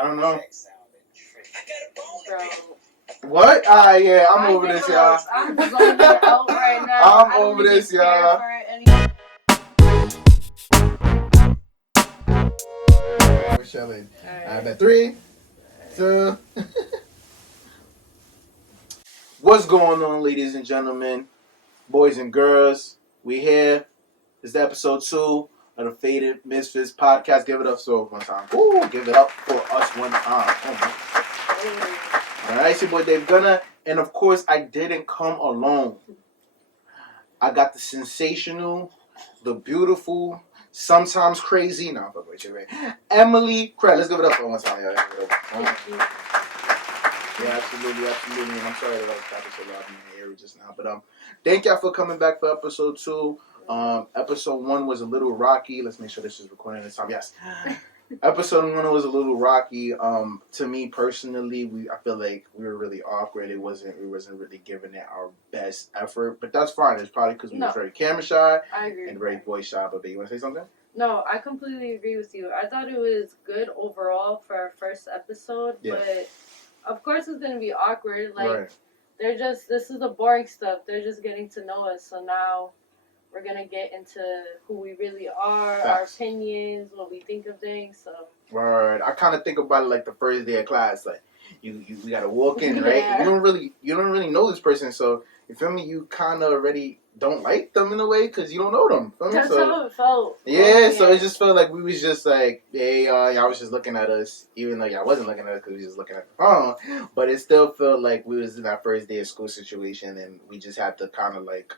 I don't know. Bro. What? Yeah, I'm over this, y'all. I'm zoning out right now. I'm over this, y'all. We're chilling. I bet 3, 2. What's going on, ladies and gentlemen, boys and girls? We here. This is episode 2 of the Faded Misfits podcast. Give it up for one time. Ooh, give it up for us one time. Alright, it's your boy Dave Gunner. And of course, I didn't come alone. I got the sensational, the beautiful, sometimes crazy, no, but wait, Emily Craig. Let's give it up for one time, y'all. Thank you. Yeah, absolutely. And I'm sorry that I was talking so loud in the area just now. But thank y'all for coming back for episode 2. Episode 1 was a little rocky. Let's make sure this is recording this time. Yes. Episode 1 was a little rocky. To me personally, I feel like we were really awkward. We wasn't really giving it our best effort. But that's fine. It's probably because we were very camera shy and very voice shy. But you want to say something? No, I completely agree with you. I thought it was good overall for our first episode, but of course it's gonna be awkward. Like this is the boring stuff. They're just getting to know us. So now we're gonna get into who we really are, our opinions, what we think of things. So I kind of think about it like the first day of class. Like we gotta walk in, right? Yeah. You don't really know this person, so you feel me? You kind of already don't like them in a way because you don't know them. That's how it felt. Yeah, so it just felt like we was just like, hey, y'all was just looking at us, even though y'all wasn't looking at us because we was just looking at the phone. But it still felt like we was in our first day of school situation, and we just had to kind of like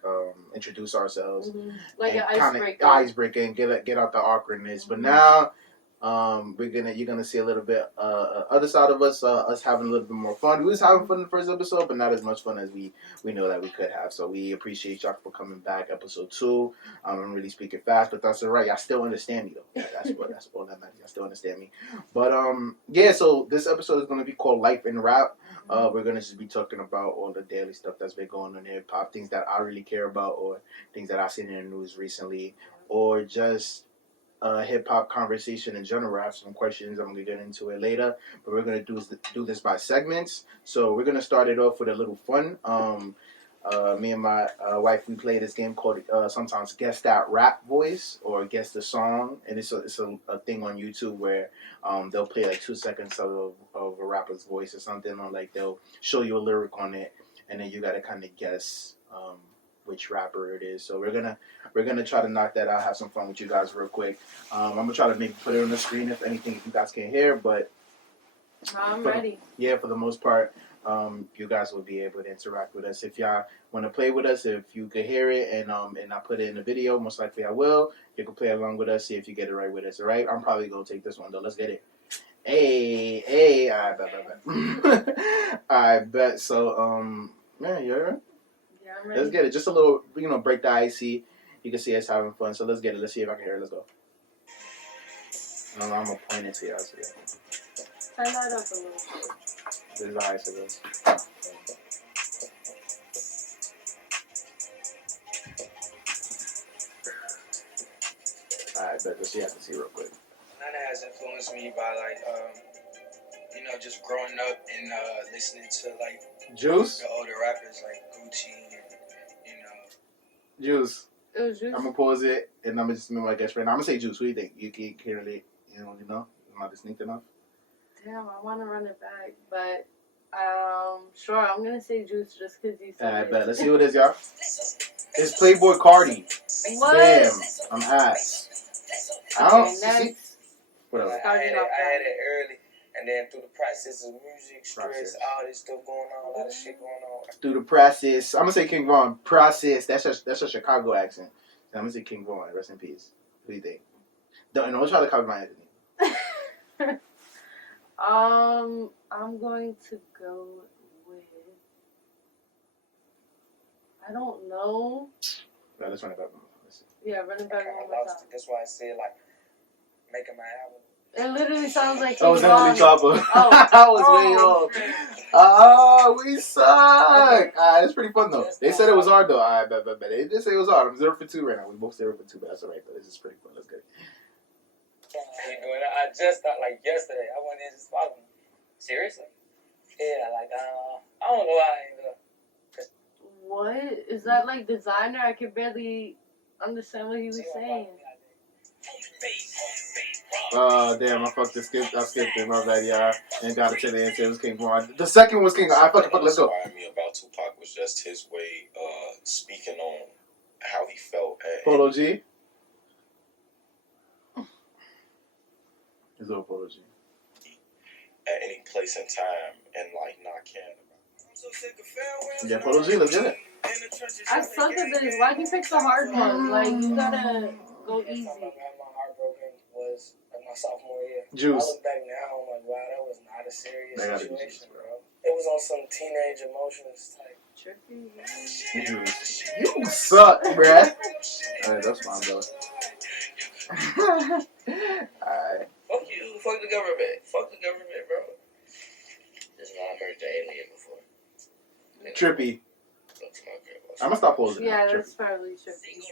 introduce ourselves, like an icebreaker, and get out the awkwardness. But now. You're gonna see a little bit other side of us having a little bit more fun. We was having fun in the first episode, but not as much fun as we know that we could have. So we appreciate y'all for coming back. Episode 2. I'm really speaking fast, but that's alright. Y'all still understand me though. That's all that matters. Y'all still understand me. But so this episode is gonna be called Life in Rap. We're gonna just be talking about all the daily stuff that's been going on in hip hop, things that I really care about, or things that I've seen in the news recently, or just hip hop conversation in general. I have some questions. I'm gonna get into it later, but we're gonna do this by segments. So we're gonna start it off with a little fun. Me and my wife, we play this game called sometimes Guess That Rap Voice or Guess the Song, and it's a thing on YouTube where they'll play like 2 seconds of a rapper's voice or something, or like they'll show you a lyric on it, and then you gotta kind of guess which rapper it is. So we're gonna try to knock that out, have some fun with you guys real quick. I'm gonna try to maybe put it on the screen if anything you guys can't hear, but I'm ready. For the most part, you guys will be able to interact with us. If y'all want to play with us, if you could hear it and I put it in the video, most likely I will. You can play along with us, see if you get it right with us. All right, I'm probably gonna take this one though. Let's get it. Hey, I bet. I bet. So man, you alright? Let's get it. Just a little, break the ice. You can see us having fun. So let's get it. Let's see if I can hear it. Let's go. I'm going to point it to y'all. So turn that up a little bit. This is the ice of this. Alright, bet. Let's see. I can see real quick. Nana has influenced me by, just growing up and listening to, Juice? The older rappers like Gucci and, Juice. It was Juice. I'm going to pause it, and I'm going to just remember my guess right now. I'm going to say Juice. What do you think? You can hear it, you know? Am I distinct enough? Damn, I want to run it back, but sure, I'm going to say Juice just because you said it. I bet. Let's see what it is, y'all. It's Playboy Cardi. What? Damn, I'm ass. I don't next. Whatever. I had it early. And then through the process of music, stress, all this stuff going on, a lot of shit going on. Through the process, I'm gonna say King Von. Process. That's a Chicago accent. So I'm gonna say King Von. Rest in peace. What do you think? Don't try to copy my Anthony. I'm going to go with. I don't know. Right, let's run it back. Yeah, run it back one more time. That's why I said making my album. It literally sounds like King Von. That was Chopper. I was way off. We suck. It's pretty fun though. They said it was hard though. Bet. They did say it was hard. I'm 0 for 2 right now. We both 0 for 2, but that's alright though. This is pretty fun. Let's get it. How you doing? I just thought like yesterday. I went in and just followed him. Seriously? Yeah, like I don't know how I ended up. What? Is that like designer? I could barely understand what he was saying. Damn, I fucked it. I skipped it. My bad, y'all. And got it to the end. It was King Von. The second was King. I fucking let's go. What inspired me about Tupac was just his way speaking on how he felt. Polo G. His old Polo G. At any place and time, and like not caring about. Yeah, Polo G. Let's get it. I suck at this. Why'd you pick the hard one? Like, you gotta go easy. My heartbroken was my sophomore year. Juice. I look back now, I'm like, wow, that was not a serious situation, juice, bro. It was on some teenage emotions type. Trippy. You suck, bruh. Alright, that's fine, though. Alright. Fuck you. Fuck the government. Fuck the government, bro. This is why I heard the alien before. Trippy. I'm gonna stop posing. Yeah, that's probably trippy.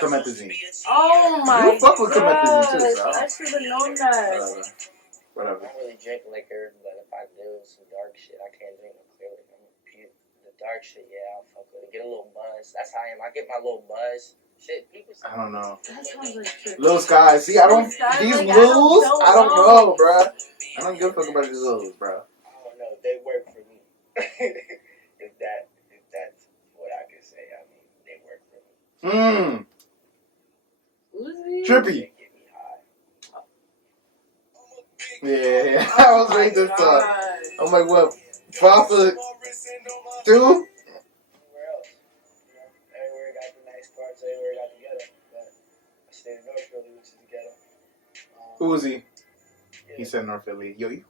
Promethazine. Oh my You fuck with promethazine too, gosh. bro. I should have known that. Whatever. I don't really drink liquor, but if I do some dark shit, I can't drink no clear liquor. I'm gonna puke. The dark shit, yeah, I'll fuck with it. Get a little buzz. That's how I am. I get my little buzz. Shit, people say. I don't know. That sounds like trippy. Little Sky. See, I don't. Lil Sky, These like, rules, I don't know, know. bruh. I don't give a fuck about these rules, bruh. I don't know. They work for me. if that's what I can say. I mean, they work for me. Uzi? Trippy. They get me high. Yeah, I was ready to talk. God. I'm like, what? 5 foot 2? Everywhere else. You know, everywhere got the nice parts, everywhere got the ghetto. But I stayed in North Philly, which is the ghetto. Uzi. Yeah. He said North Philly. Yo, you.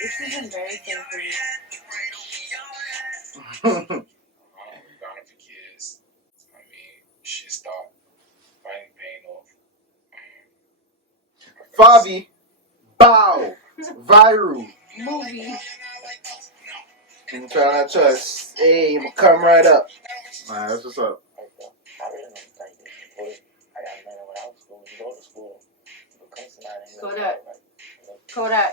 This is embarrassing for you. Gone for kids. I mean, shit stop fighting pain off. Fabi. Bow. Viru. Movie. I'm trying to trust. Hey, I'm gonna come right up. Alright, that's what's up. I really don't think you I got learn when I was school. You go to school, you become somebody. Kodak. Kodak.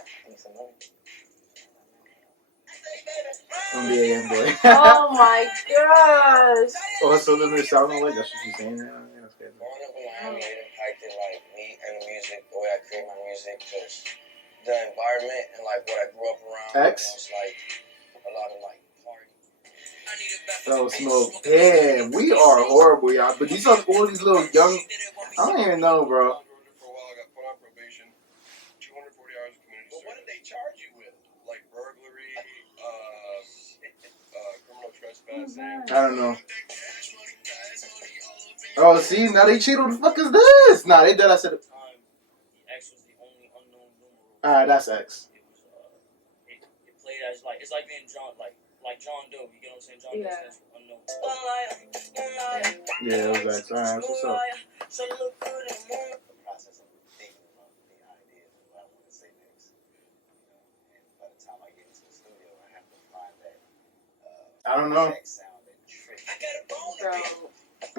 NBA young boy. Oh my gosh. Oh, so then they're sounding like that's what she's saying now? Yeah, that's good. Growing up in Miami, it impacted like me and the music, the way I create my music, because the environment and like what I grew up around. X? It's like a lot of like party. Oh, smoke. Damn, we are horrible, y'all. But these are all these little young. I don't even know, bro. For a while, I got put on probation. 240 hours of community service. What did they charge you with? Like burglary, criminal trespassing. I don't know. Oh, see, now they cheat. What the fuck is this? Nah, they did. I said. X was the only unknown numeral. Alright, that's X. It was it played as like it's like being John like John Doe. You get what I'm saying? John Doe Yeah. stands for unknown. Yeah, it was X. Alright, that's what's up. The process of thinking about the ideas of what I want to say next. You know, and by the time I get into the studio, I have to find that I don't know. exact sound and trick. I got a bone. Bro.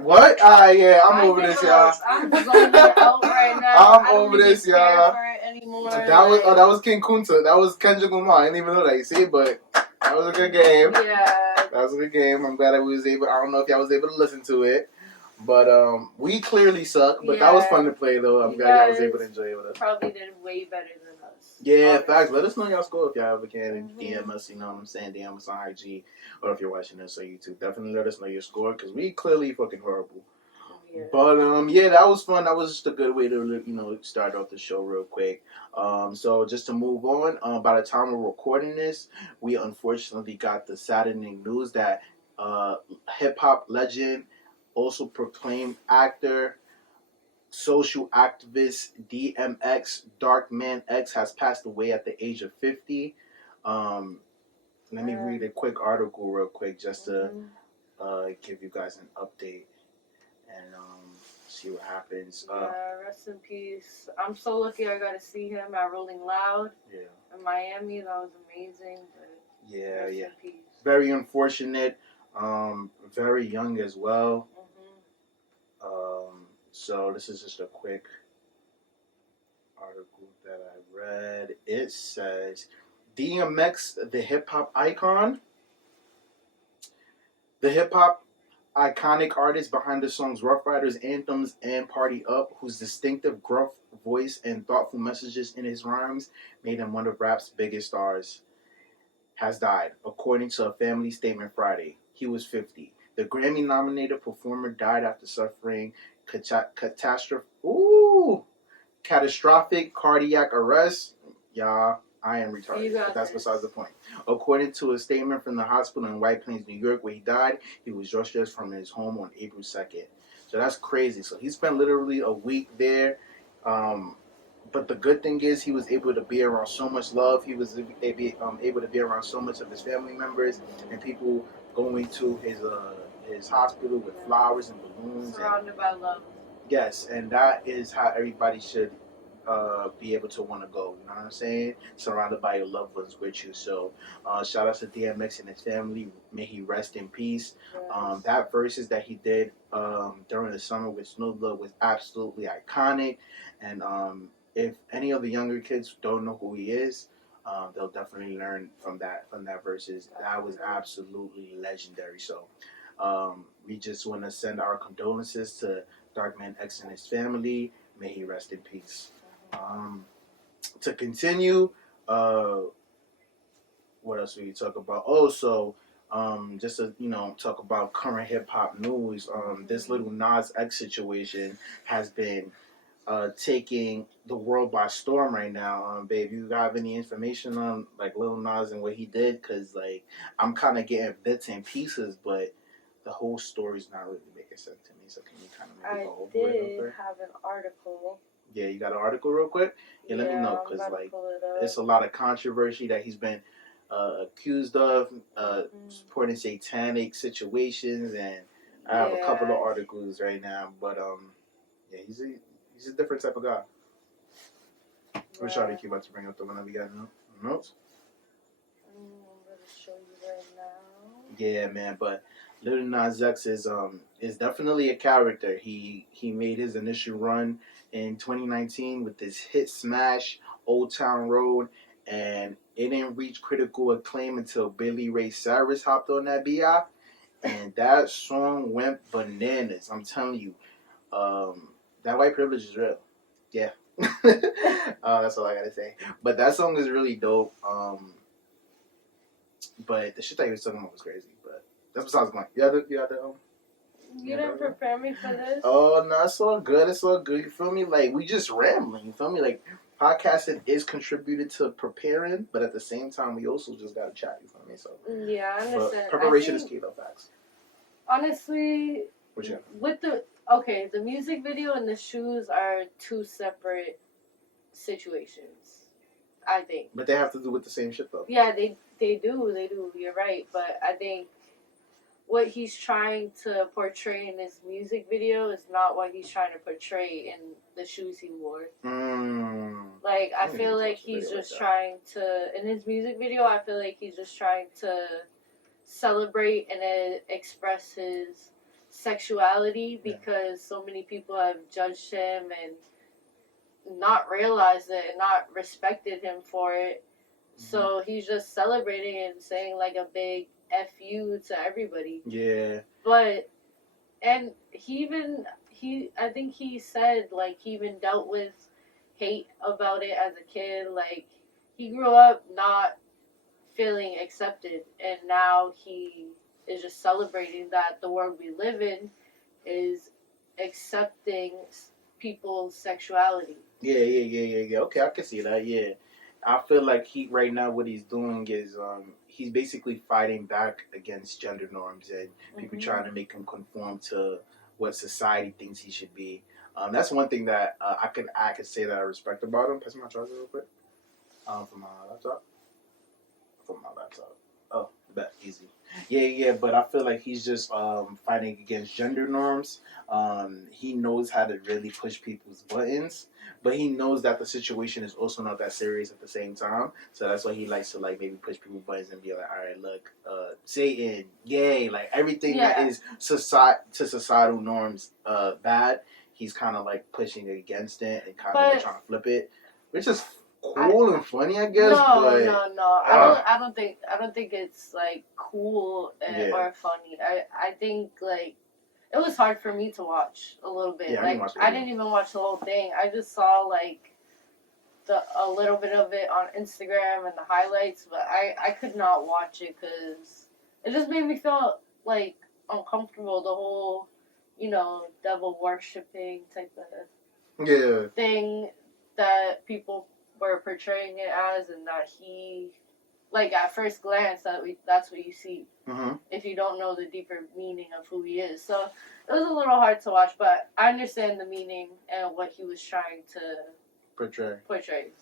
What? Yeah, I'm over this, y'all. I'm zoning out right now. I'm I don't over even this, care y'all. for it anymore. That was King Kunta. That was Kendrick Lamar. I didn't even know that. You see, but that was a good game. Yeah. That was a good game. I'm glad that we was able. I don't know if y'all was able to listen to it, but we clearly suck. But that was fun to play, though. I'm glad y'all was able to enjoy it with us. Probably did way better than us. Yeah, facts. Let us know y'all score if y'all ever can. And DM us, you know what I'm saying? DM us on IG, or if you're watching this on YouTube, definitely let us know your score because we clearly fucking horrible. Yeah. But yeah, that was fun. That was just a good way to start off the show real quick. So just to move on, by the time we're recording this, we unfortunately got the saddening news that hip hop legend, also proclaimed actor, social activist DMX, Dark Man X, has passed away at the age of 50. Let me read a quick article real quick just to give you guys an update and see what happens. Rest in peace. I'm so lucky I got to see him at Rolling Loud in Miami. That was amazing. But rest in peace. Very unfortunate. Very young as well. So this is just a quick article that I read. It says DMX, the hip hop icon, the hip hop iconic artist behind the songs Rough Riders, Anthems, and Party Up, whose distinctive gruff voice and thoughtful messages in his rhymes made him one of rap's biggest stars, has died, according to a family statement Friday. He was 50. The Grammy-nominated performer died after suffering catastrophic cardiac arrest. Y'all, I am retarded, but that's besides the point. According to a statement from the hospital in White Plains, New York, where he died, he was discharged from his home on April 2nd. So that's crazy. So he spent literally a week there. But the good thing is he was able to be around so much love. He was able to be around so much of his family members and people going to his hospital with flowers and balloons. Surrounded by love. Yes, and that is how everybody should be able to want to go. You know what I'm saying? Surrounded by your loved ones with you. So shout out to DMX and his family. May he rest in peace. Yes. That verses that he did during the summer with Snoop Dogg was absolutely iconic. And if any of the younger kids don't know who he is, they'll definitely learn from that verses. That was absolutely legendary. So we just want to send our condolences to Darkman X and his family. May he rest in peace. To continue, what else will you talk about? Also, just to talk about current hip hop news. This little Nas X situation has been taking the world by storm right now. Babe, you have any information on like Lil Nas and what he did? Because like I'm kind of getting bits and pieces, but the whole story's not really making sense to me. So can you kind of maybe go over it? I did have an article. Yeah, you got an article real quick? Yeah, let me know, because like it's a lot of controversy that he's been accused of, supporting satanic situations, and I have a couple of articles right now, but yeah, he's a different type of guy. We're trying to keep about to bring up the one that we got notes. I'm gonna show you right now. Yeah, man, but Lil Nas X is definitely a character. He made his initial run in 2019 with this hit smash Old Town Road, and it didn't reach critical acclaim until Billy Ray Cyrus hopped on that BI, and that song went bananas. I'm telling you, that white privilege is real. Yeah. That's all I gotta say. But that song is really dope. But the shit that he was talking about was crazy. But that's besides the point. You didn't prepare me for this? Oh, no, it's all good. It's all good. You feel me? Like, we just rambling. You feel me? Like, podcasting is contributed to preparing, but at the same time, we also just gotta chat. You feel me? So yeah, I understand. But preparation is key, though. Facts. Honestly, What you with the music video and the shoes are two separate situations, I think. But they have to do with the same shit, though. Yeah, they do. You're right. But I think what he's trying to portray in his music video is not what he's trying to portray in the shoes he wore. Like, I feel like he's just trying to, in his music video, I feel like he's just trying to celebrate and express his sexuality because so many people have judged him and not realized it and not respected him for it. So he's just celebrating and saying like a big F you to everybody. Yeah. But, and I think he said like he even dealt with hate about it as a kid. Like, he grew up not feeling accepted, and now he is just celebrating that the world we live in is accepting people's sexuality. Yeah. Okay, I can see that. Yeah. I feel like right now what he's doing is he's basically fighting back against gender norms and people trying to make him conform to what society thinks he should be. That's one thing that I could say that I respect about him. Pass me my charger real quick. From my laptop. Oh, bet easy. Yeah. But I feel like he's just fighting against gender norms. He knows how to really push people's buttons, but he knows that the situation is also not that serious at the same time. So that's why he likes to like maybe push people's buttons and be like, all right, look, Satan, gay, like everything that is societal norms bad. he's kind of like pushing against it and kind of like But- trying to flip it, which is cool and funny, I guess. No, but no. I don't think it's like cool Yeah. or funny. I think like it was hard for me to watch a little bit. Yeah, I like didn't watch the I video. didn't even watch the whole thing. I just saw like a little bit of it on Instagram and the highlights, but I could not watch it because it just made me feel like uncomfortable. The whole, devil worshipping type of yeah, thing that people were portraying it as, and that he, like at first glance, that's what you see if you don't know the deeper meaning of who he is. So it was a little hard to watch, but I understand the meaning and what he was trying to portray. exactly.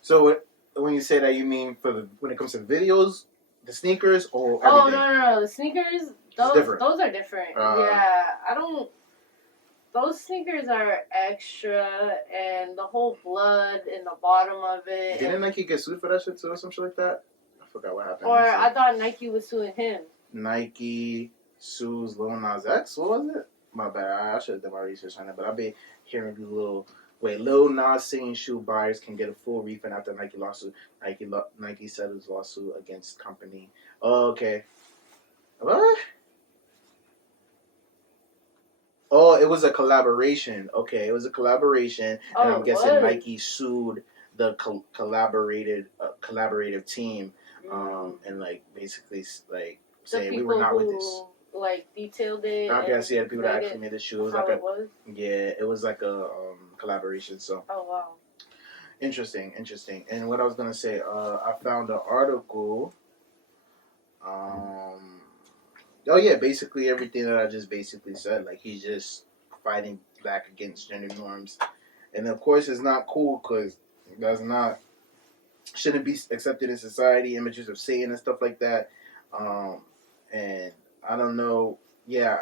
So when you say that, you mean when it comes to videos, the sneakers, or Oh everything? no, the sneakers. different. Those are different. Yeah, I don't. Those sneakers are extra, and the whole blood in the bottom of it. Didn't Nike get sued for that shit too, or some shit like that? I forgot what happened. Or I thought Nike was suing him. Nike sues Lil Nas X. What was it? My bad. I should have done my research on it, but I've been hearing these Lil Nas singing shoe buyers can get a full refund after Nike lawsuit. Nike settles lawsuit against company. Oh, okay. What? Oh, it was a collaboration. Okay, it was a collaboration, and I'm guessing Nike sued the collaborative team, and like basically like saying we were not with this. Like detailed it. I guess the people that actually made the shoe. It was like a collaboration. So. Oh wow. Interesting. And what I was gonna say, I found an article. Oh yeah, basically everything that I just basically said. Like he's just fighting back against gender norms, and of course it's not cool because shouldn't be accepted in society. Images of Satan and stuff like that. And I don't know. Yeah,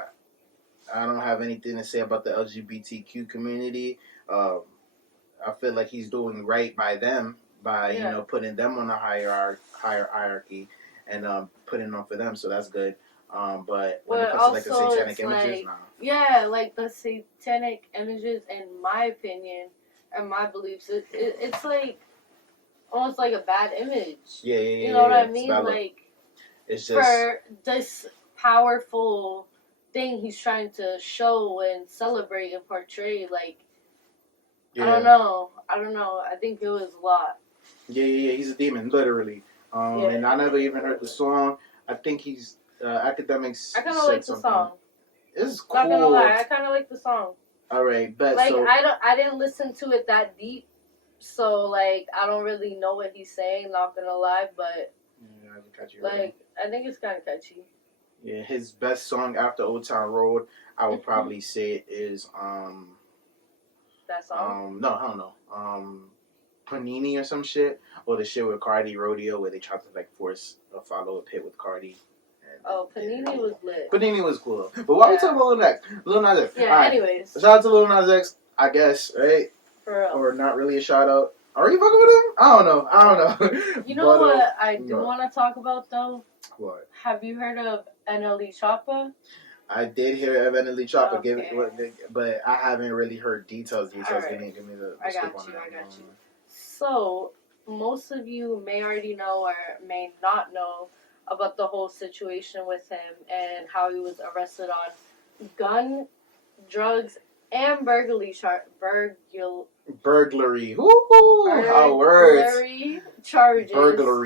I don't have anything to say about the LGBTQ community. I feel like he's doing right by them by putting them on a higher hierarchy and putting on for them. So that's good. But when it comes to like the satanic images, yeah, like the satanic images, in my opinion and my beliefs, it's like almost like a bad image. Yeah. You know what I mean? Like it's just for this powerful thing he's trying to show and celebrate and portray. Like I don't know. I think it was a lot. Yeah. He's a demon, literally. And I never even heard the song. I think he's. Academics. I kind of like the song. It's cool. Not gonna lie, I kind of like the song. All right, but like I didn't listen to it that deep, so like I don't really know what he's saying. Not gonna lie, but I think it's kind of catchy. Yeah, his best song after Old Town Road, I would probably say is that song. No, I don't know. Panini or some shit, or the shit with Cardi Rodeo where they tried to like force a follow-up hit with Cardi. Panini was lit. Panini was cool. But why are we talking about Lil Nas X? Yeah, right. Anyways. Shout out to Lil Nas X, I guess, right? For real. Or not really a shout out. Are you fucking with him? I don't know. You know what I do want to talk about, though? What? Have you heard of NLE Choppa? I did hear of NLE Choppa, Okay. but I haven't really heard details. Right. Give me the I got you. So, most of you may already know or may not know about the whole situation with him and how he was arrested on gun, drugs, and burglary charges. Burglary,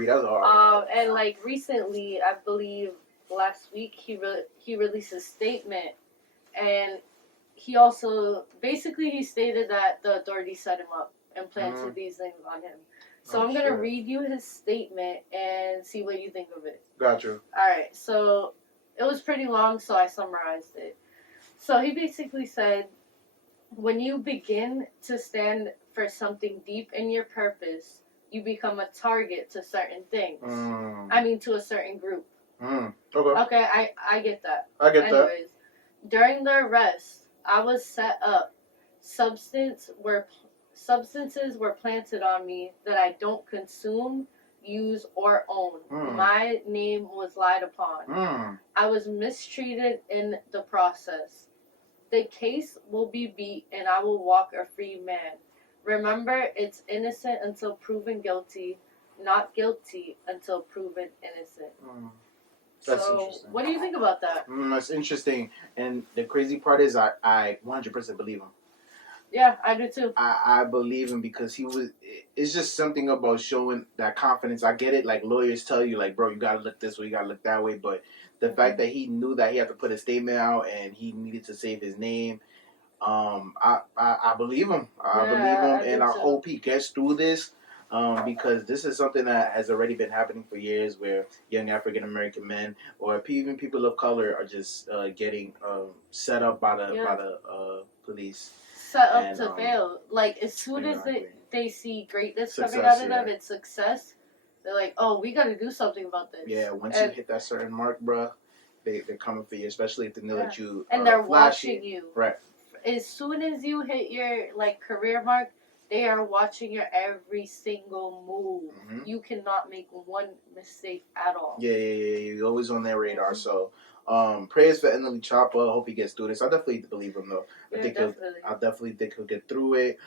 that's hard. And like recently, I believe last week, he released a statement, and he also he stated that the authorities set him up and planted these things on him. So I'm going to read you his statement and see what you think of it. Gotcha. Alright, so it was pretty long, so I summarized it. So he basically said, when you begin to stand for something deep in your purpose, you become a target to certain things. To a certain group. Okay, I get that. Anyways, during the arrest, I was set up. Substances were planted on me that I don't consume, use, or own. My name was lied upon. I was mistreated in the process. The case will be beat and I will walk a free man. Remember, it's innocent until proven guilty, not guilty until proven innocent. That's So, interesting. what do you think about that? That's interesting. And the crazy part is I 100% believe him. Yeah, I do too. I believe him because it's just something about showing that confidence. I get it, like lawyers tell you, like, bro, you gotta look this way, you gotta look that way. But the fact that he knew that he had to put a statement out and he needed to save his name, I believe him. I believe him, and I hope he gets through this. Because this is something that has already been happening for years, where young African American men or even people of color are just getting set up by the police. Set up to fail. Like, as soon as they see greatness coming out of them, it's success. They're like, oh, we got to do something about this. Yeah, once you hit that certain mark, bruh, they're coming for you, especially if they know that you and they're flashy. watching you. Right. As soon as you hit your career mark, they are watching your every single move. Mm-hmm. You cannot make one mistake at all. Yeah. You're always on their radar. Mm-hmm. So, prayers for Untitled Chapter. I hope he gets through this. I definitely believe him though. I definitely think he'll get through it.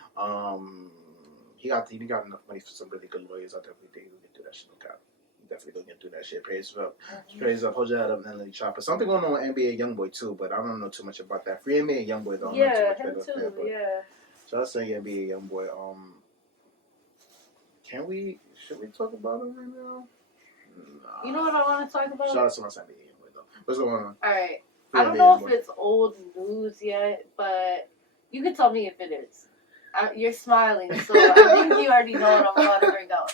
He got enough money for some really good lawyers. I definitely think he'll get through that shit. No cap. Definitely gonna get through that shit. Praise up. Hold your head up, Untitled Chapter. Something going on with NBA YoungBoy too, but I don't know too much about that. Free NBA YoungBoy though. Yeah, him too. Yeah. So I was saying NBA YoungBoy. Should we talk about him right now? Nah. You know what I want to talk about? Shout out to my NBA YoungBoy though. What's going on? All right. I don't know if it's old news yet, but you can tell me if it is. You're smiling, so I think you already know what I'm about to bring up.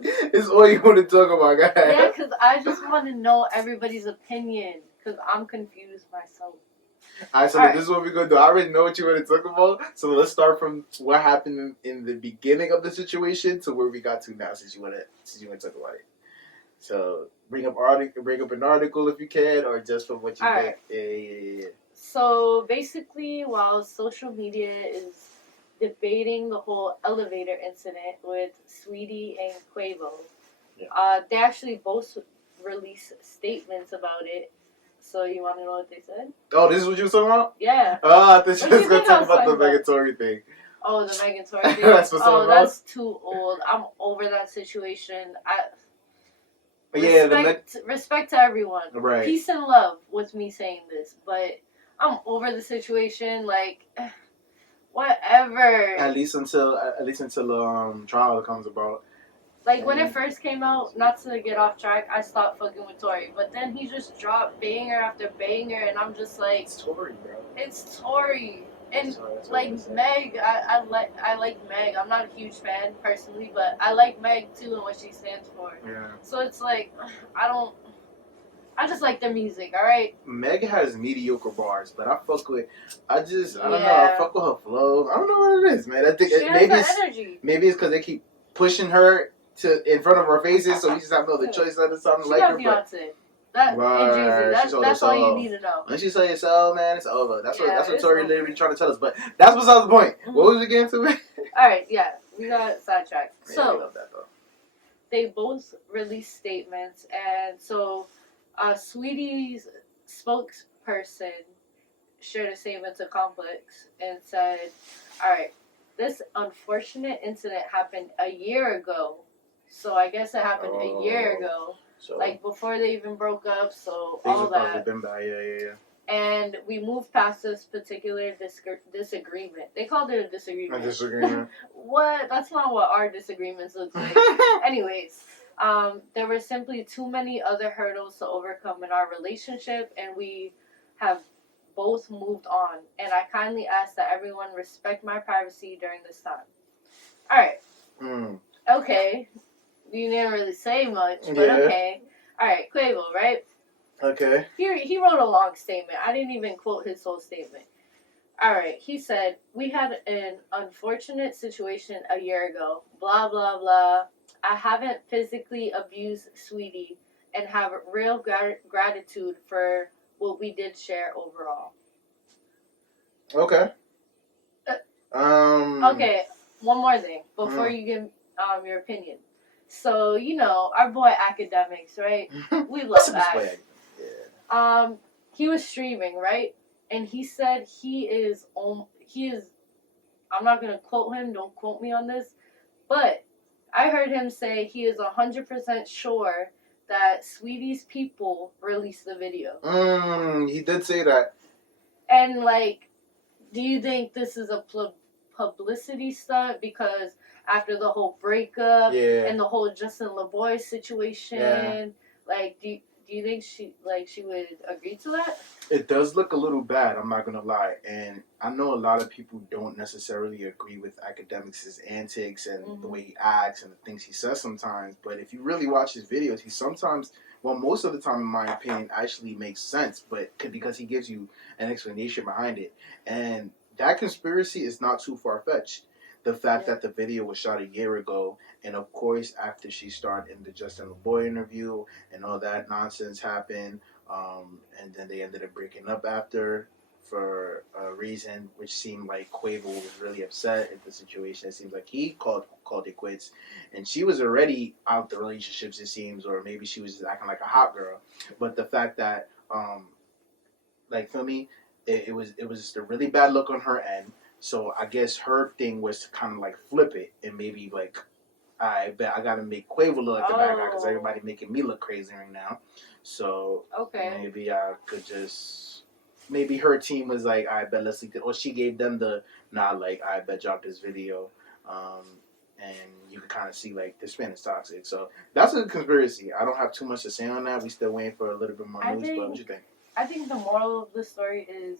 It's all you want to talk about, guys. Yeah, because I just want to know everybody's opinion, because I'm confused myself. Alright, so this is what we're going to do. I already know what you want to talk about, so let's start from what happened in the beginning of the situation to where we got to now, since you want to talk about it. So bring up an article if you can, or just from what you think. Yeah. So basically, while social media is debating the whole elevator incident with Sweetie and Quavo, they actually both released statements about it. So you want to know what they said? Oh, this is what you were talking about? Yeah. Oh, I thought you was going to talk about the Megan Tory thing. Oh, the Megan Tory thing? That's too old. I'm over that situation. Respect to everyone. Right. Peace and love with me saying this, but I'm over the situation. Like, whatever. At least until trial comes about. Like, when it first came out, not to get off track, I stopped fucking with Tory. But then he just dropped banger after banger, and I'm just like... It's Tory, bro. It's Tory. And, like, Meg, I like Meg. I'm not a huge fan, personally, but I like Meg, too, and what she stands for. Yeah. So it's like, I just like their music, alright? Meg has mediocre bars, but I don't know, I fuck with her flow. I don't know what it is, man. I think energy. Maybe it's because they keep pushing her in front of our faces, so we just have no other choice other something like her. Beyonce. That's all you need to know. When she say it's all, man, it's over. That's what Tory literally trying to tell us. But that's besides the point. Mm-hmm. What was we getting to? Alright, yeah. We got sidetracked. Yeah, so, I love that, though. They both released statements, and so Sweetie's spokesperson shared a statement to Complex and said, alright, this unfortunate incident happened a year ago. So I guess it happened a year ago. So, like, before they even broke up, so all that. Been by, yeah. And we moved past this particular disagreement. They called it a disagreement. A disagreement? What? That's not what our disagreements look like. Anyways, there were simply too many other hurdles to overcome in our relationship, and we have both moved on. And I kindly ask that everyone respect my privacy during this time. Alright. Okay. You didn't really say much, but okay. Alright, Quavo, right? Okay. He wrote a long statement. I didn't even quote his whole statement. Alright, he said, we had an unfortunate situation a year ago. Blah, blah, blah. I haven't physically abused Sweetie and have real gratitude for what we did share overall. Okay. Okay, one more thing before you give your opinion. So, you know, our boy Academics, right? We love Ac. Yeah. He was streaming, right? and he said he is. I'm not gonna quote him. Don't quote me on this, but I heard him say he is 100% sure that Sweetie's people released the video. He did say that. And like, do you think this is a publicity stunt because after the whole breakup and the whole Justin LaBoy situation, like, do you think she would agree to that? It does look a little bad, I'm not gonna lie, and I know a lot of people don't necessarily agree with Academics' antics and the way he acts and the things he says sometimes, but if you really watch his videos, he sometimes, well, most of the time in my opinion, actually makes sense, but because he gives you an explanation behind it, and that conspiracy is not too far-fetched. The fact that the video was shot a year ago, and of course after she started in the Justin LaBoy interview and all that nonsense happened, and then they ended up breaking up after for a reason which seemed like Quavo was really upset at the situation. It seems like he called it quits, and she was already out the relationships, it seems, or maybe she was just acting like a hot girl. But the fact that, like, for me, it was just a really bad look on her end. So I guess her thing was to kind of like flip it and maybe like, I bet I gotta make Quavo look like the bad guy because everybody making me look crazy right now. So maybe I could just, maybe her team was like, I bet let's leak it, or she gave them the like, I bet drop this video, and you can kind of see like this man is toxic. So that's a conspiracy. I don't have too much to say on that. We still waiting for a little bit more news. But what you think? I think the moral of the story is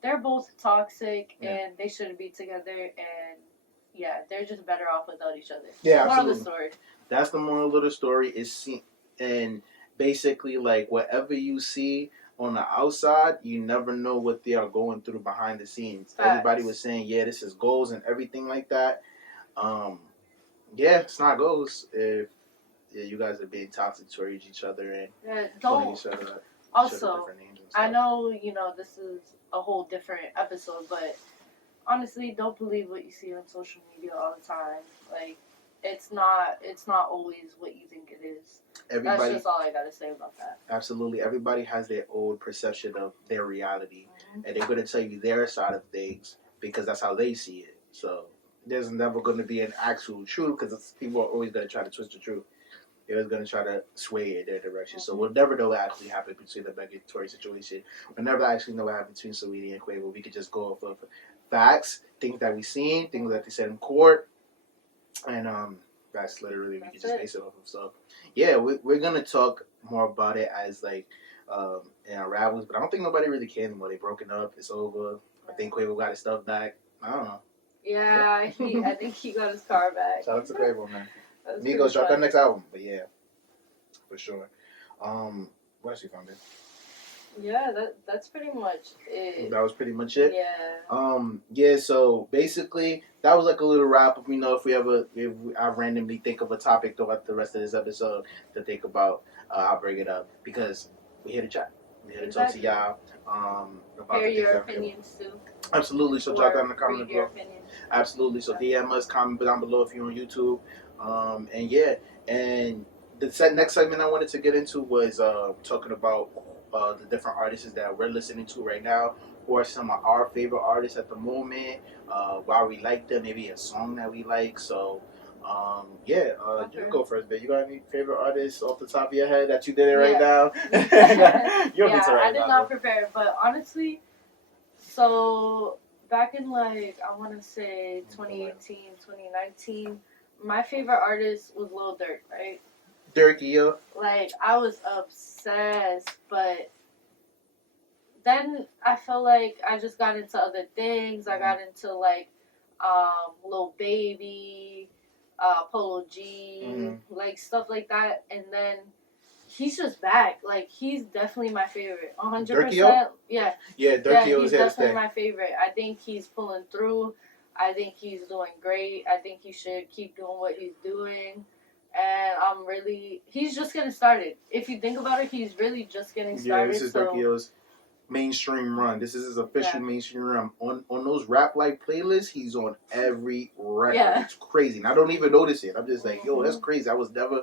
they're both toxic and they shouldn't be together, and they're just better off without each other. Yeah, moral absolutely. Of the story. That's the moral of the story. And basically, like, whatever you see on the outside, you never know what they are going through behind the scenes. Facts. Everybody was saying, this is goals and everything like that. It's not goals if you guys are being toxic towards each other and calling each other up. Also, I know, this is a whole different episode, but honestly, don't believe what you see on social media all the time. Like, it's not always what you think it is. That's just all I gotta say about that. Absolutely. Everybody has their own perception of their reality, and they're going to tell you their side of things because that's how they see it. So there's never going to be an actual truth because people are always going to try to twist the truth. They're always going to try to sway it their direction. So we'll never know what actually happened between the Megan Tory situation. We'll never actually know what happened between Saweetie and Quavo. We could just go off of facts, things that we've seen, things that they said in court, and that's literally we can just base it off of. So we're gonna talk more about it as like in our rivals, but I don't think nobody really cares anymore. They broken up, it's over. I think Quavo got his stuff back. I don't know. Yeah, I think he got his car back. Shout out to Quavo, man. Migos drop that next album, but yeah, for sure. What else you found, it? Yeah, that's pretty much it. That was pretty much it. Yeah. So basically, that was like a little wrap up. If I randomly think of a topic throughout the rest of this episode to think about, I'll bring it up because we're here to chat. We're here to talk to y'all. About hear your opinions too. Absolutely. So drop that in the comments below. Absolutely. So DM us, comment down below if you're on YouTube. And the next segment I wanted to get into was talking about the different artists that we're listening to right now, who are some of our favorite artists at the moment, why we like them, maybe a song that we like. So, you can go first, babe. You got any favorite artists off the top of your head that you did it right now? I did not prepare, but honestly, so back in I want to say 2018, 2019, my favorite artist was Lil Durk, right? Durky, yo. I was obsessed, but then I felt like I just got into other things. I got into Lil Baby, Polo G, stuff like that, and then he's just back. He's definitely my favorite, 100%. Yeah, Durky is definitely my favorite. I think he's pulling through. I think he's doing great. I think he should keep doing what he's doing. And he's just getting started. If you think about it, he's really just getting started. Yeah, this is Durky O's. mainstream run. This is his official mainstream run. On those rap like playlists, he's on every record. Yeah. It's crazy. And I don't even notice it. I'm just like, yo, that's crazy. I was never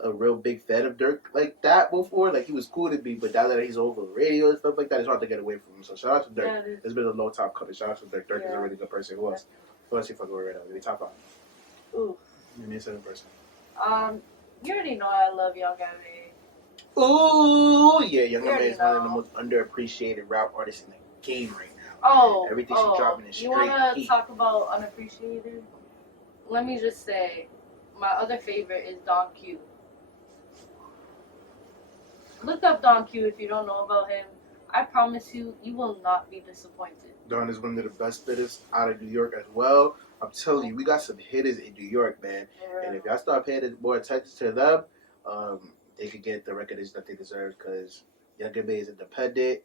a real big fan of Dirk like that before. Like, he was cool to me, but now that he's over the radio and stuff like that, it's hard to get away from him. So shout out to Dirk. Yeah, It's been a low top coming. Shout out to Dirk. Dirk is a really good person. Who else? Who else you fucking with right now? Give me top 5. Ooh. Give me a second person. You already know I love Young M.A. Ooh, yeah, Young M.A is one of the most underappreciated rap artists in the game right now. Oh, everything she's dropping is straight. You want to heat. talk about unappreciated? Let me just say, my other favorite is Don Q. Look up Don Q if you don't know about him. I promise you, you will not be disappointed. Don is one of the best hitters out of New York as well. I'm telling you, we got some hitters in New York, man. And if y'all start paying more attention to them, they could get the recognition that they deserve, because Young M.A is independent.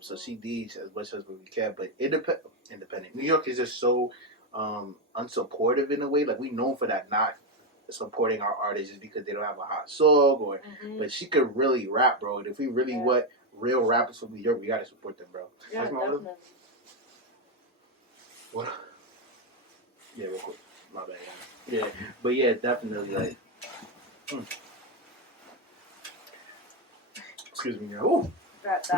So she needs as much as we can. But independent. New York is just so unsupportive in a way. Like, we known for that, not supporting our artists just because they don't have a hot song, or but she could really rap, bro. And if we really want real rappers from New York, we gotta support them, bro. Yeah, definitely. What? Yeah, real quick. My bad. Yeah, but yeah, definitely, like. Excuse me, now. Ooh. But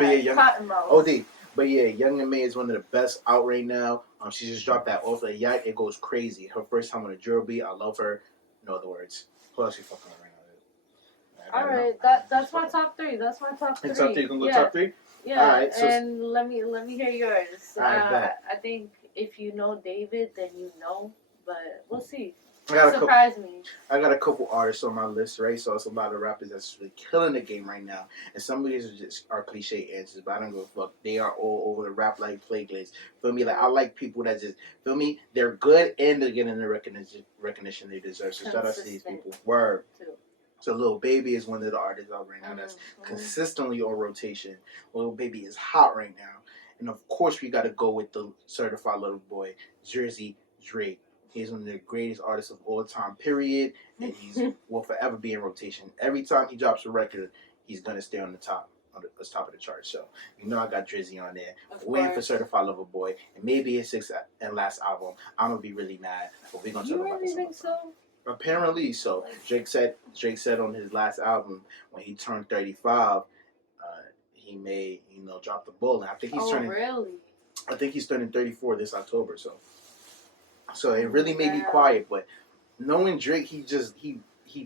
OD. But yeah, Young M.A is one of the best out right now. She just dropped that off the yacht. It goes crazy. Her first time on a drill beat. I love her. No other words. Who else you fucking with right now? All right, that's my top 3. That's my top 3. Top 3. You can go top 3. Yeah. All right. So and let me hear yours. I think if you know David, then you know. But we'll see. Surprise me. I got a couple artists on my list, right? So it's a lot of rappers that's really killing the game right now. And some of these are cliche answers, but I don't give a fuck. They are all over the rap like playlists. Feel me? Like, I like people that just, feel me? They're good and they're getting the recognition they deserve. So shout out to these people. Word. So Lil Baby is one of the artists out right now that's consistently on rotation. Lil Baby is hot right now. And of course we got to go with the certified little boy, Jersey Drake. He's one of the greatest artists of all time, period. And he's will forever be in rotation. Every time he drops a record, he's going to stay on the top of the chart. So, you know, I got Drizzy on there. Waiting for Certified Lover Boy. And maybe his 6th and last album. I'm going to be really mad. But we're going to talk about this. You really think so? Apparently so. Drake said on his last album, when he turned 35, he may, drop the ball. And I think he's turning. Really? I think he's turning 34 this October. So it really made me quiet. But knowing Drake, he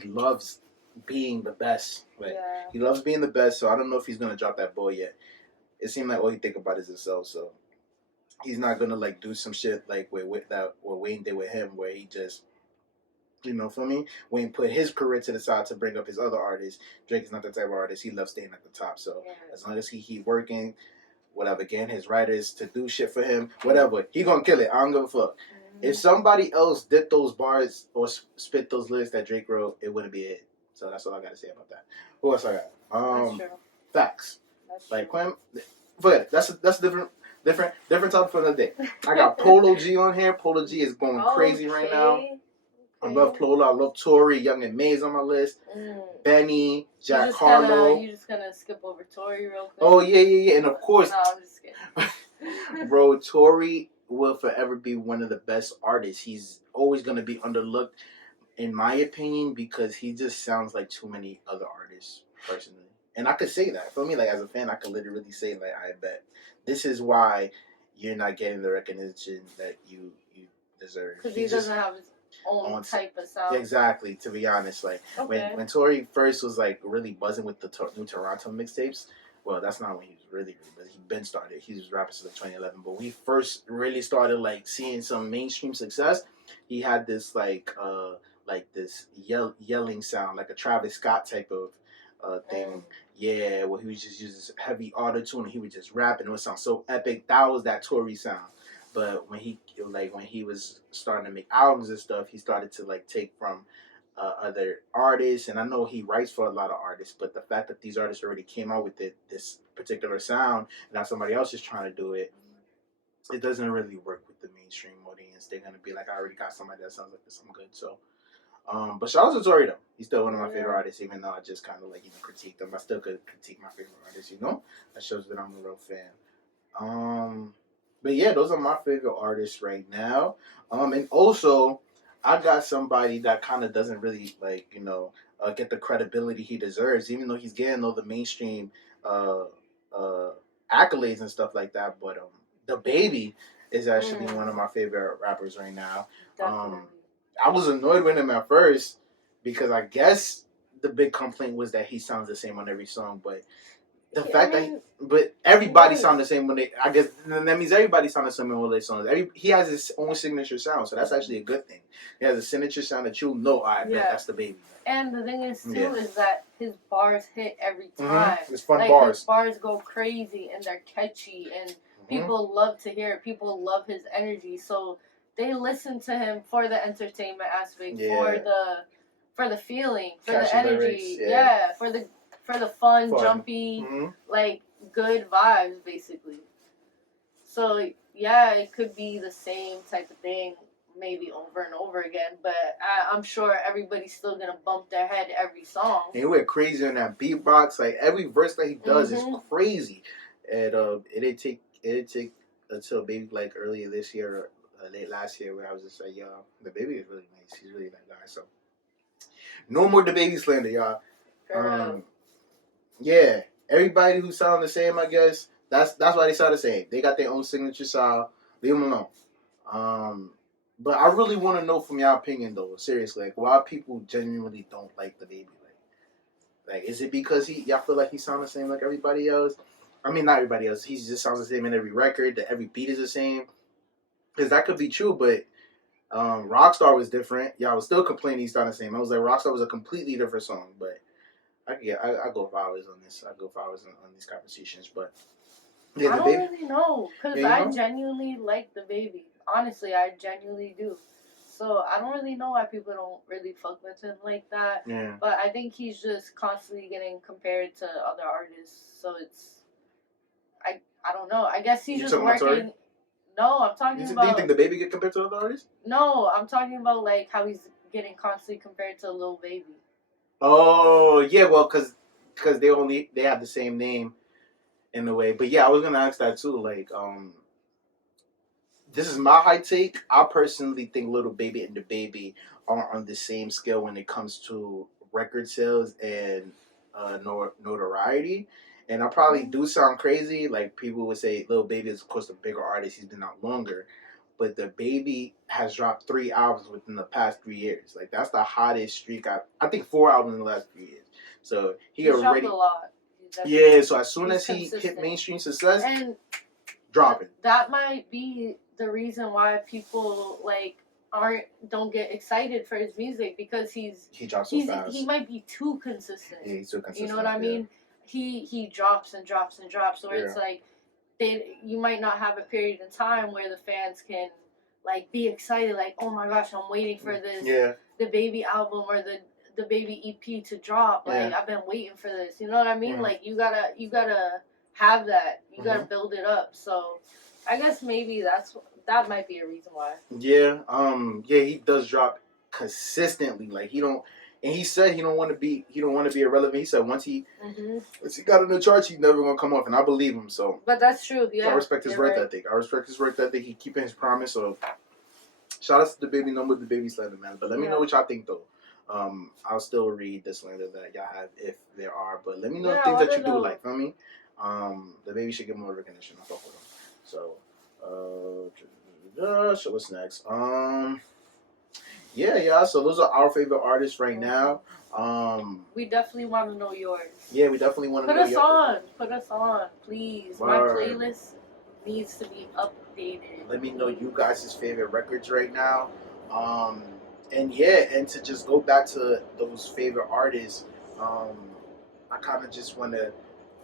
loves being the best. Like, he loves being the best. So I don't know if he's gonna drop that ball yet. It seemed like all he think about is himself. So he's not gonna like do some shit like with that what Wayne did with him, where he just. For me, Wayne put his career to the side to bring up his other artists. Drake is not the type of artist. He loves staying at the top. So as long as he keep working, whatever, again, his writers to do shit for him, whatever, he gonna kill it. I don't give a fuck. If somebody else did those bars or spit those lyrics that Drake wrote, it wouldn't be it. So that's all I gotta say about that. Who else I got? That's true. Facts. Like Quim, but that's different topic for another day. I got Polo G on here. Polo G is going crazy right now. I love Polo. I love Tory. Young and Maze on my list. Benny, Jack Harlow. You just gonna skip over Tory real quick? Oh yeah, and of course, no, I'm just kidding. Bro, Tory will forever be one of the best artists. He's always gonna be underlooked, in my opinion, because he just sounds like too many other artists, personally. And I could say that. For me, like, as a fan, I could literally say, like, I bet this is why you're not getting the recognition that you deserve. Because he doesn't have his own type of sound. Exactly, to be honest. Like, when Tory first was, like, really buzzing with the new Toronto mixtapes, well, that's not when he was really but he been started. He was rapping since 2011. But when he first really started, like, seeing some mainstream success, he had this, this yelling sound, like a Travis Scott type of thing. Yeah, where he was just using heavy auto-tune and he would just rap and it would sound so epic. That was that Tory sound. But when he was starting to make albums and stuff, he started to, like, take from other artists, and I know he writes for a lot of artists, but the fact that these artists already came out with this particular sound, and now somebody else is trying to do it, it doesn't really work with the mainstream audience. They're gonna be like, I already got somebody that sounds like this, I'm good. So But shout out to Tory though. He's still one of my favorite artists, even though I just kind of like critiqued him. I still could critique my favorite artists. That shows that I'm a real fan. But yeah, those are my favorite artists right now. And also, I got somebody that kind of doesn't really get the credibility he deserves, even though he's getting all the mainstream uh, accolades and stuff like that. But DaBaby is actually one of my favorite rappers right now. Definitely. I was annoyed with him at first because I guess the big complaint was that he sounds the same on every song, but but everybody sound the same when they. I guess that means everybody sound the same on all their songs. He has his own signature sound, so that's actually a good thing. He has a signature sound that you'll know. That's DaBaby. And the thing is too is that his bars hit every time. Mm-hmm. It's fun bars. His bars go crazy and they're catchy and people love to hear it. People love his energy, so they listen to him for the entertainment aspect, for the feeling, for the energy, for the fun, jumpy, like good vibes, basically. So yeah, it could be the same type of thing, maybe over and over again. But I'm sure everybody's still gonna bump their head every song. And he went crazy on that beatbox. Like every verse that he does is crazy. And it didn't take until maybe like earlier this year, late last year, where I was just like, yo, DaBaby is really nice. He's really that guy. So no more DaBaby slander, y'all. Yeah, everybody who sound the same, I guess, that's why they sound the same. They got their own signature style. Leave them alone. But I really want to know from your opinion, though, seriously, like, why people genuinely don't like DaBaby. Like, is it because y'all feel like he sounds the same like everybody else? I mean, not everybody else. He just sounds the same in every record. That every beat is the same. Because that could be true, but Rockstar was different. Y'all was still complaining he sounded the same. I was like, Rockstar was a completely different song, but I go for hours on this. I go for hours on these conversations, but I don't really know because I genuinely like DaBaby. Honestly, I genuinely do. So I don't really know why people don't really fuck with him like that. Yeah. But I think he's just constantly getting compared to other artists. So it's I don't know. I guess he's just working. No, I'm talking about. Do you think DaBaby get compared to other artists? No, I'm talking about like how he's getting constantly compared to Lil Baby. Oh yeah, well, because they have the same name in a way. But yeah, I was gonna ask that too. Like, this is my high take. I personally think Lil Baby and DaBaby are on the same scale when it comes to record sales and notoriety. And I probably do sound crazy. Like people would say, Lil Baby is of course a bigger artist. He's been out longer. But DaBaby has dropped 3 albums within the past 3 years. Like that's the hottest streak. I think 4 albums in the last 3 years. So he's already dropped a lot. Yeah. So as soon as he hit mainstream success, and dropping. That might be the reason why people like don't get excited for his music because he drops so fast. He might be too consistent. Yeah, he's too consistent. You know what I mean? He drops and drops and drops. So it's like you might not have a period in time where the fans can like be excited, like, oh my gosh, I'm waiting for this DaBaby album or the DaBaby EP to drop. Like I've been waiting for this. You know what I mean? Like you gotta have that. You gotta build it up. So I guess maybe that might be a reason why. Yeah. He does drop consistently. Like and he said he don't want to be irrelevant. He said once he got on the charts, he's never gonna come off, and I believe him. So, but that's true. Yeah, I respect his work ethic. He keeping his promise. So, shout out to DaBaby. No more DaBaby slander, man. But let me know what y'all think though. I'll still read the slander that y'all have if there are. But let me know things that you do like. Feel me? DaBaby should get more recognition. I fuck with him. So, so what's next? Yeah. So those are our favorite artists right now. We definitely want to know yours. Yeah, we definitely want to know yours. Put us on, please. My playlist needs to be updated. Let me know you guys' favorite records right now. And to just go back to those favorite artists, I kind of just want to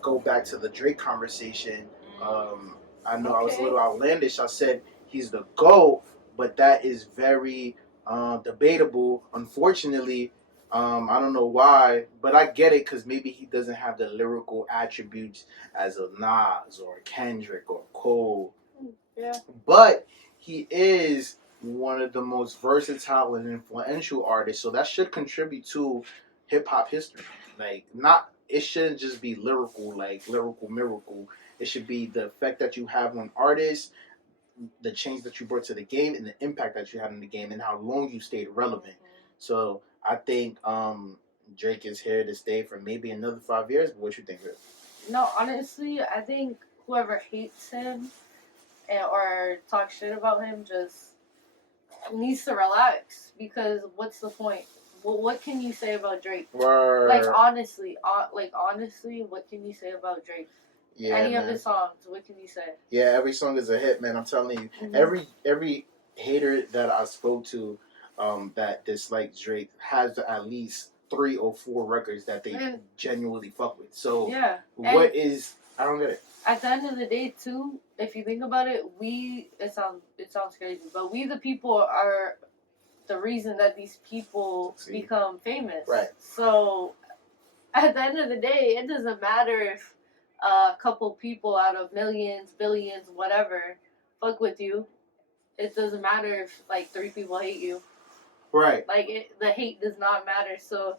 go back to the Drake conversation. I know I was a little outlandish. I said he's the GOAT, but that is very debatable. Unfortunately, I don't know why, but I get it because maybe he doesn't have the lyrical attributes as a Nas or a Kendrick or Cole. Yeah. But he is one of the most versatile and influential artists. So that should contribute to hip hop history. Like, not it shouldn't just be lyrical, like lyrical miracle. It should be the effect that you have on artists, the change that you brought to the game, and the impact that you had in the game, and how long you stayed relevant. So I think Drake is here to stay for maybe another 5 years. But what you think, Rick? No, honestly, I think whoever hates him or talks shit about him just needs to relax, because what's the point? Well, what can you say about Drake? Word. Like honestly, what can you say about Drake? Yeah, Any man. of his songs, what can you say? Yeah, every song is a hit, man. I'm telling you. Mm-hmm. Every hater that I spoke to that dislikes Drake has at least 3 or 4 records that they genuinely fuck with. So yeah, what is, I don't get it. At the end of the day, too, if you think about it, it sounds crazy, but we the people are the reason that these people become famous. Right. So at the end of the day, it doesn't matter if a couple people out of millions, billions, whatever, fuck with you. It doesn't matter if like 3 people hate you. Right. Like the hate does not matter. So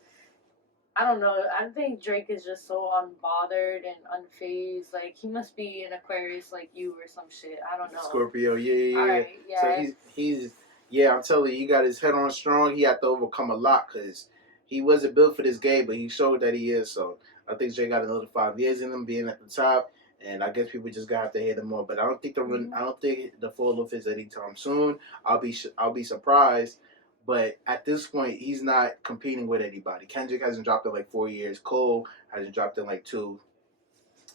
I don't know. I think Drake is just so unbothered and unfazed. Like, he must be an Aquarius like you or some shit. I don't know. Scorpio, yeah. All right, yeah. So he's I'm telling you, he got his head on strong. He had to overcome a lot because he wasn't built for this game, but he showed that he is. So I think Drake got another 5 years in him being at the top, and I guess people just gonna have to hate him more. But I don't think the fall off is anytime soon. I'll be surprised. But at this point, he's not competing with anybody. Kendrick hasn't dropped in like 4 years. Cole hasn't dropped in like 2.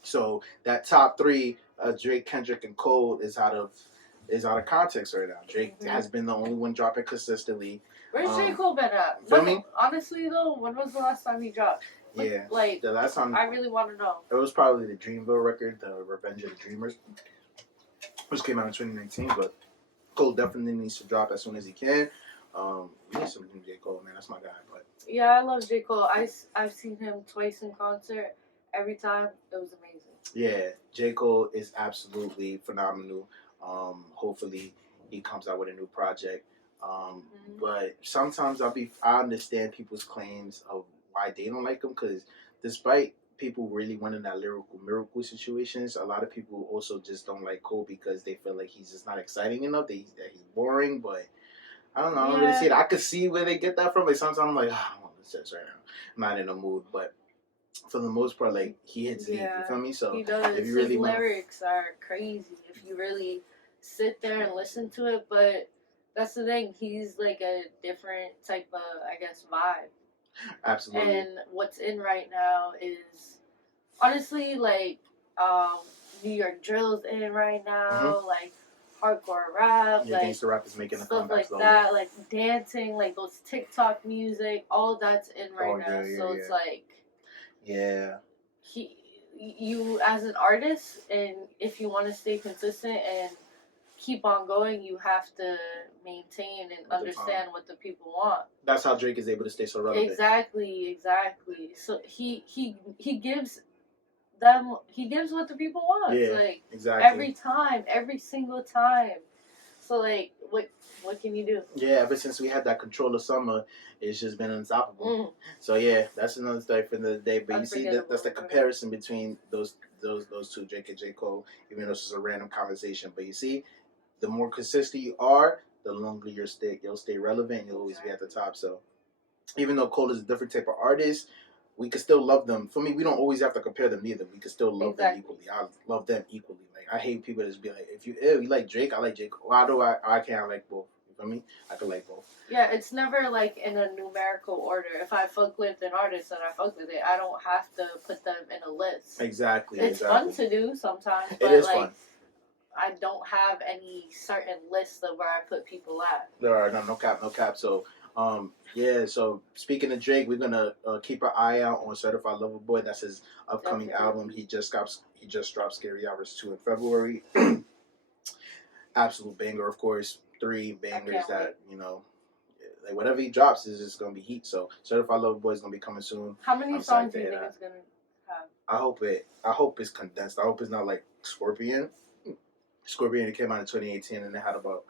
So that top 3, Drake, Kendrick, and Cole is out of context right now. Drake has been the only one dropping consistently. Where's J. Cole been at? Honestly though, when was the last time he dropped? Like the last time, I really want to know. It was probably the Dreamville record, the Revenge of the Dreamers, which came out in 2019. But Cole definitely needs to drop as soon as he can. We need some new J. Cole, man. That's my guy. But yeah, I love J. Cole. I've seen him twice in concert. Every time it was amazing. Yeah, J. Cole is absolutely phenomenal. Hopefully he comes out with a new project. But sometimes I understand people's claims of why they don't like him, because despite people really wanting that lyrical miracle situations, a lot of people also just don't like Cole because they feel like he's just not exciting enough, that he's boring. But I don't know. I don't really see it. I could see where they get that from. Like, sometimes I'm like, I don't want to listen to this right now. I'm not in the mood. But for the most part, like, he hits deep. You feel me? So he does. if you really His lyrics are crazy if you really sit there and listen to it. But that's the thing. He's like a different type of, I guess, vibe. Absolutely. And what's in right now is honestly like New York drill's in right now. Like hardcore rap, like gangster rap is making a stuff comeback like slowly. that, like dancing, like those TikTok music, all that's in right now. So it's like, you as an artist, and if you want to stay consistent and keep on going, you have to maintain and understand what the people want. That's how Drake is able to stay so relevant. Exactly. So he gives them, he gives what the people want. Yeah, like, exactly. Every single time. So like, what can you do? Yeah, ever since we had that Control of Summer, it's just been unstoppable. So yeah, that's another story for the day. But you see, that's the comparison between those two, Drake and J. Cole. Even though it's just a random conversation, but you see, the more consistent you are, the longer you'll stay relevant. You'll always be at the top. So even though Cole is a different type of artist, we can still love them. For me, we don't always have to compare them either. We can still love them equally. I love them equally. Like, I hate people that just be like, if you like Drake, I like Drake. Why do I can't like both? You feel me? I can like both. Yeah, it's never like in a numerical order. If I fuck with an artist and I fuck with it, I don't have to put them in a list. Exactly. It's fun to do sometimes, but it is fun. I don't have any certain list of where I put people at. There are no cap. So, so speaking of Drake, we're gonna keep our eye out on Certified Lover Boy. That's his upcoming album. He just dropped Scary Hours 2 in February. Absolute banger, of course. 3 bangers that, like, whatever he drops is just gonna be heat. So Certified Lover Boy is gonna be coming soon. How many songs do you think it's gonna have? I hope it's condensed. I hope it's not like Scorpion. It came out in 2018 and it had about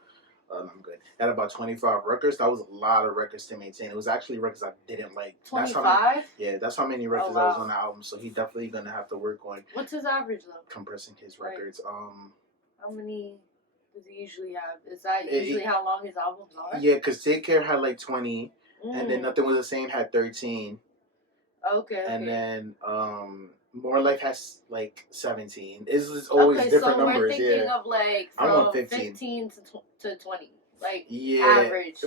I'm good. Had about 25 records. That was a lot of records to maintain. It was actually records I didn't like. 25? That's how many records wow. I was on the album. So he definitely gonna have to work on What's his average though? compressing his records. How many does he usually have? Is that usually how long his albums are? Yeah, because Take Care had like 20, and then Nothing Was the Same had 13. Okay. And then More Life has like 17. It's always different numbers. So we're thinking of like from 15 to 20. Like average.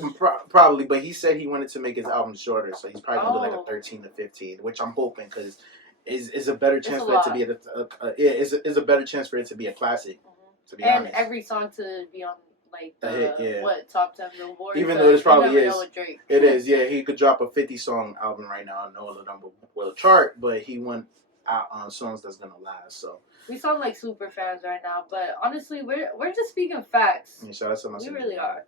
Probably, but he said he wanted to make his album shorter, so he's probably gonna do like a 13 to 15, which I'm hoping because is a better chance for it to be is a better chance for it to be a classic. To be honest, and every song to be on like the top 10 Billboard. Even though this probably is, Drake. It is. Yeah, he could drop a 50-song album right now. No other number will chart, but he went out on songs that's gonna last. So we sound like super fans right now, but honestly, we're just speaking facts. Yeah, shout out to myself. We really are.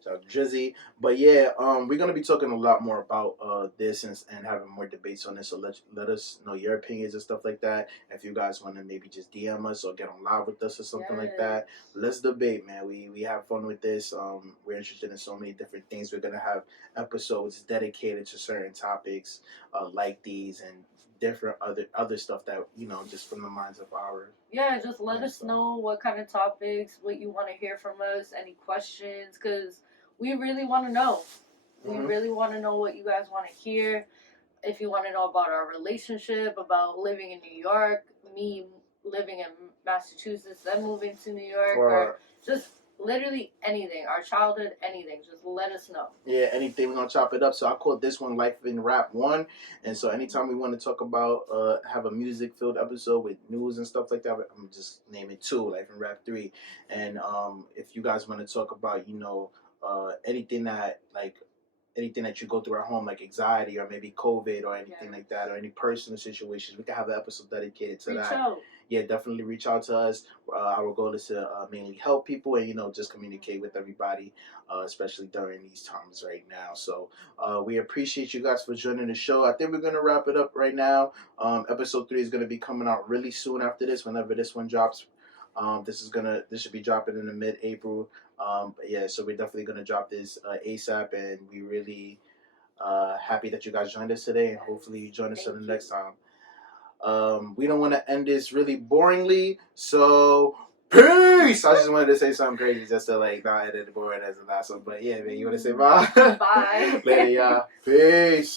So Drizzy, but yeah, we're gonna be talking a lot more about this and having more debates on this. So let us know your opinions and stuff like that. If you guys want to maybe just DM us or get on live with us or something like that, let's debate, man. We have fun with this. We're interested in so many different things. We're gonna have episodes dedicated to certain topics like these and different other stuff that just from the minds of our just let us know what kind of topics, what you want to hear from us, any questions, because we really want to know. We really want to know what you guys want to hear. If you want to know about our relationship, about living in New York, me living in Massachusetts, them moving to New York, or just literally anything, our childhood, anything, just let us know. Yeah, anything. We're gonna chop it up. So I call this one Life in Rap 1. And so anytime we want to talk about have a music filled episode with news and stuff like that, I'm just naming 2, Life in Rap 3. And if you guys want to talk about anything that you go through at home, like anxiety or maybe COVID or anything like that, or any personal situations, we can have an episode dedicated to that. Out. Yeah, definitely reach out to us. Our goal is to mainly help people and just communicate with everybody, especially during these times right now. So we appreciate you guys for joining the show. I think we're gonna wrap it up right now. Episode 3 is gonna be coming out really soon after this, whenever this one drops. This should be dropping in the mid-April. So we're definitely gonna drop this ASAP, and we really happy that you guys joined us today, and hopefully you join us the next time. We don't want to end this really boringly, so peace. I just wanted to say something crazy just to not edit it boring as the last one, but yeah, man, you want to say bye? Bye. Later, y'all. Peace.